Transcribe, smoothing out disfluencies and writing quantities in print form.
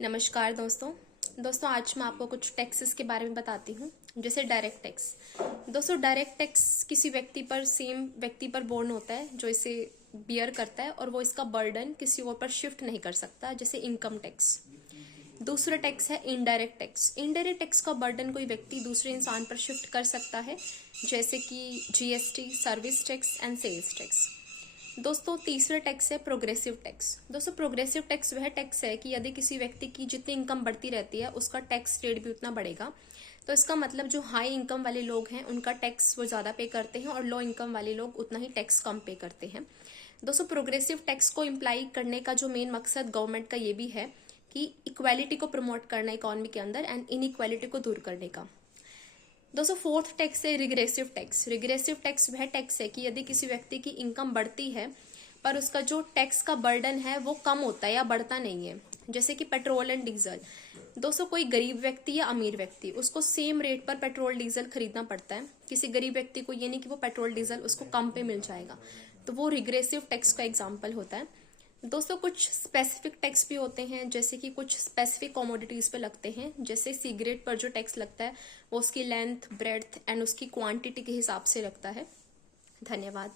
नमस्कार दोस्तों आज मैं आपको कुछ टैक्सेस के बारे में बताती हूँ। जैसे डायरेक्ट टैक्स। दोस्तों डायरेक्ट टैक्स किसी व्यक्ति पर सेम व्यक्ति पर बोर्न होता है जो इसे बियर करता है और वो इसका बर्डन किसी और पर शिफ्ट नहीं कर सकता, जैसे इनकम टैक्स। दूसरा टैक्स है इनडायरेक्ट टैक्स। इनडायरेक्ट टैक्स का बर्डन कोई व्यक्ति दूसरे इंसान पर शिफ्ट कर सकता है, जैसे कि GST, service tax and sales tax. दोस्तों तीसरा टैक्स है प्रोग्रेसिव टैक्स। दोस्तों प्रोग्रेसिव टैक्स वह टैक्स है कि यदि किसी व्यक्ति की जितनी इनकम बढ़ती रहती है उसका टैक्स रेट भी उतना बढ़ेगा। तो इसका मतलब जो हाई इनकम वाले लोग हैं उनका टैक्स वो ज़्यादा पे करते हैं और लो इनकम वाले लोग उतना ही टैक्स कम पे करते हैं। दोस्तों प्रोग्रेसिव टैक्स को इम्प्लाई करने का जो मेन मकसद गवर्नमेंट का ये भी है कि इक्वालिटी को प्रमोट करना इकोनॉमी के अंदर एंड इनइक्वालिटी को दूर करने का। दोस्तों फोर्थ टैक्स है रिग्रेसिव टैक्स। रिग्रेसिव टैक्स वह टैक्स है कि यदि किसी व्यक्ति की इनकम बढ़ती है पर उसका जो टैक्स का बर्डन है वो कम होता है या बढ़ता नहीं है, जैसे कि पेट्रोल एंड डीजल। दोस्तों कोई गरीब व्यक्ति या अमीर व्यक्ति उसको सेम रेट पर पेट्रोल डीजल खरीदना पड़ता है। किसी गरीब व्यक्ति को ये नहीं कि वो पेट्रोल डीजल उसको कम पे मिल जाएगा, तो वो रिग्रेसिव टैक्स का एग्जाम्पल होता है। दोस्तों कुछ स्पेसिफिक टैक्स भी होते हैं, जैसे कि कुछ स्पेसिफिक कमोडिटीज पे लगते हैं। जैसे सिगरेट पर जो टैक्स लगता है वो उसकी लेंथ, ब्रेड्थ एंड उसकी क्वांटिटी के हिसाब से लगता है। धन्यवाद।